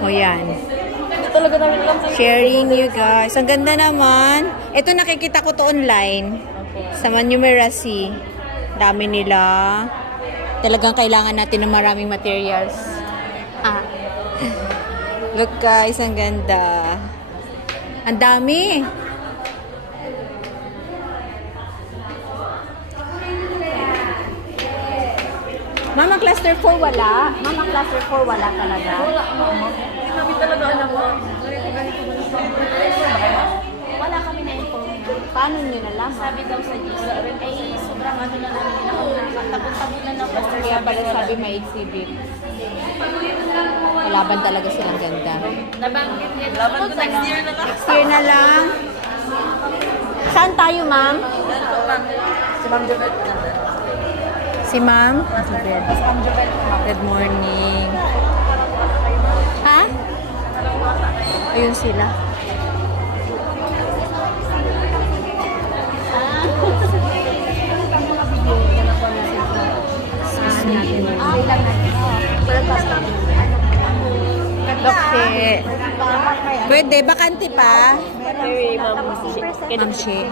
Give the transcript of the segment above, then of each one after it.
O yan. Hindi talaga namin alam sa Sharing you guys. Ang ganda naman. Ito nakikita ko to online. Sa Manumeracy. Dami nila. Talagang kailangan natin ng maraming materials. Ah. Look guys, ang ganda. Ang dami. Mama Cluster 4 wala. Mama Cluster 4 wala talaga. wala, mama. Hindi namin talaga alam mo. Wala kami na info. Paano nyo nalaman? Sabi daw sa GC, ay sobrang ano na namin nakatapon-tabunan ng cluster. Kaya pala sabi may exhibit. Malaban talaga silang ganda. Nabanggit niya. Laban ko next year na lang. Next year na lang. Saan tayo, ma'am? Si Ma'am Jovet. Si ma'am? Si Ma'am Jovet. Good morning. Ha? Ayun sila. Dokse. Pwede, bakante pa. Very Ma'am. Ma'am She.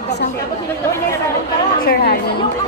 Sir Hanan.